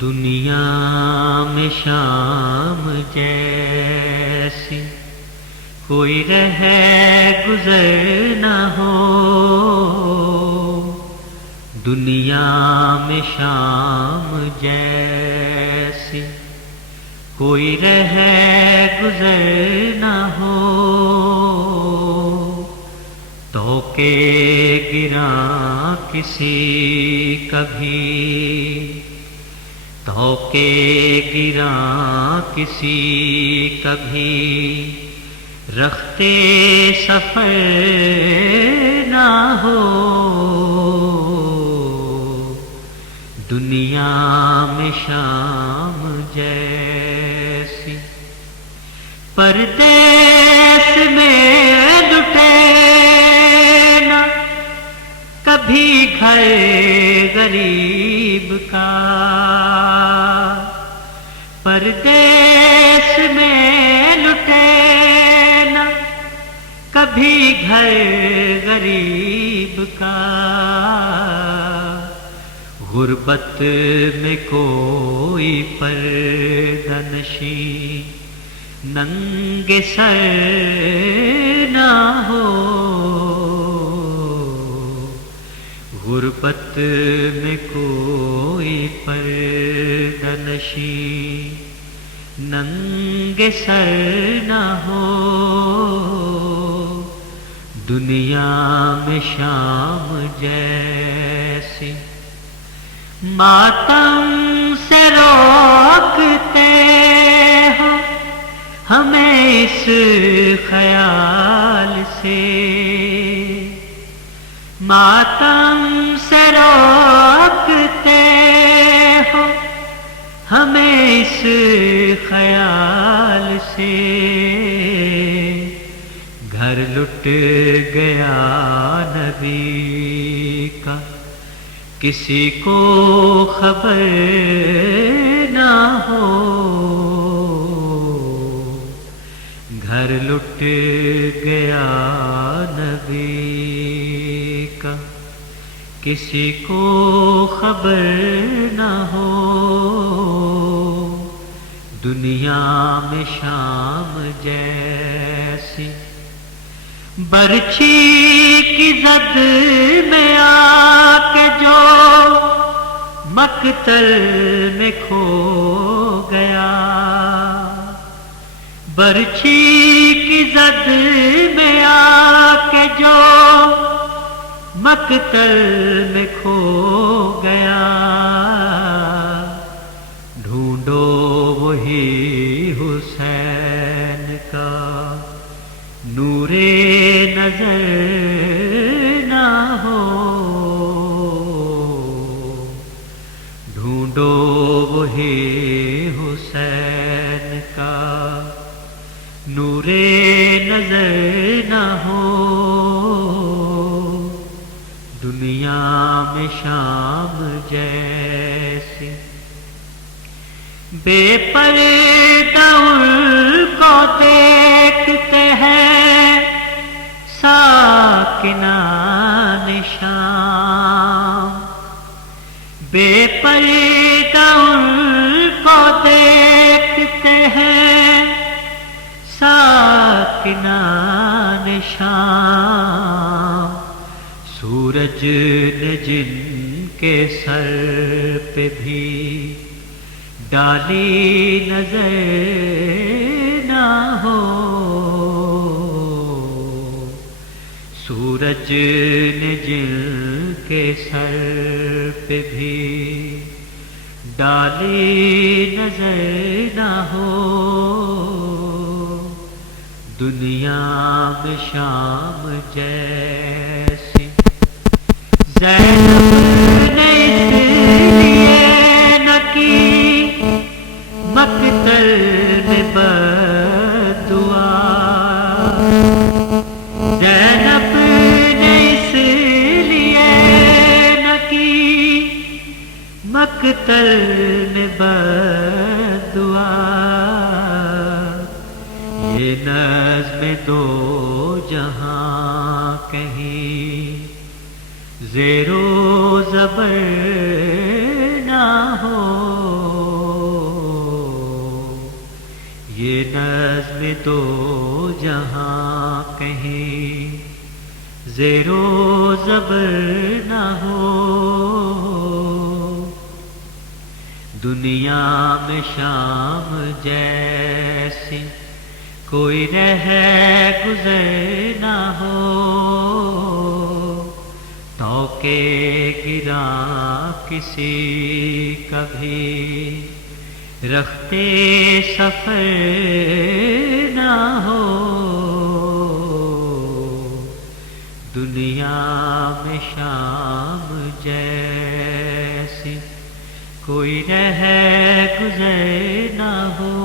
دنیا میں شام جیسی کوئی رہ گزر نہ ہو، دنیا میں شام جیسی کوئی رہ گزر نہ ہو، تو کہ گراں کسی کبھی، تو کہ گراں کسی کبھی رختے سفر نہ ہو، دنیا میں شام جیسی پردیس میں لٹے نہ کبھی گھر غریب کا، پردیس میں لٹے نہ کبھی گھر غریب کا، غربت میں کوئی پردہ نشین ننگ سر نہ ہو، غربت میں کوئی پردہ نشین ننگ سر نہ ہو، دنیا میں شام جیسی ماتم سے روکتے ہو ہمیں اس خیال سے، ماتم سے روکتے ہو ہمیں اس خیال سے، گھر لٹ گیا نبی کا کسی کو خبر نہ ہو، گھر لٹ گیا نبی کا کسی کو خبر نہ ہو، دنیا میں شام جیسی برچھی کی زد میں آ کے جو مقتل میں کھو گیا، برچھی کی زد میں آ کے جو مقتل میں کھو گیا، ڈھونڈو وہی حسین کا نور نظر نہ ہو، ڈھونڈو وہی حسین کا نور نظر نہ ہو، دنیا میں شام جیسی بے پردہ ان کو دیکھتے ہیں ساکنان شام، بے پردہ ان کو دیکھتے ہیں ساکنان شام، سورج نے جن کے سر پہ بھی ڈالی نظر نہ ہو، سورج نے جن کے سر پہ بھی ڈالی نظر نہ ہو، دنیا میں شام جیسی زینب نے اس لیے نہ کی مقتل میں بددعا، زینب نے اس لیے نہ کی مقتل میں بددعا، یہ نظم دو جہاں کہیں زیر و زبر نہ ہو، نظم دو جہاں کہیں زیر و زبر نہ ہو، دنیا میں شام جیسی کوئی رہ گزر نہ ہو، توکے گرا کسی کبھی رختے سفر نہ ہو، دنیا میں شام جیسی کوئی رہ گزر نہ ہو۔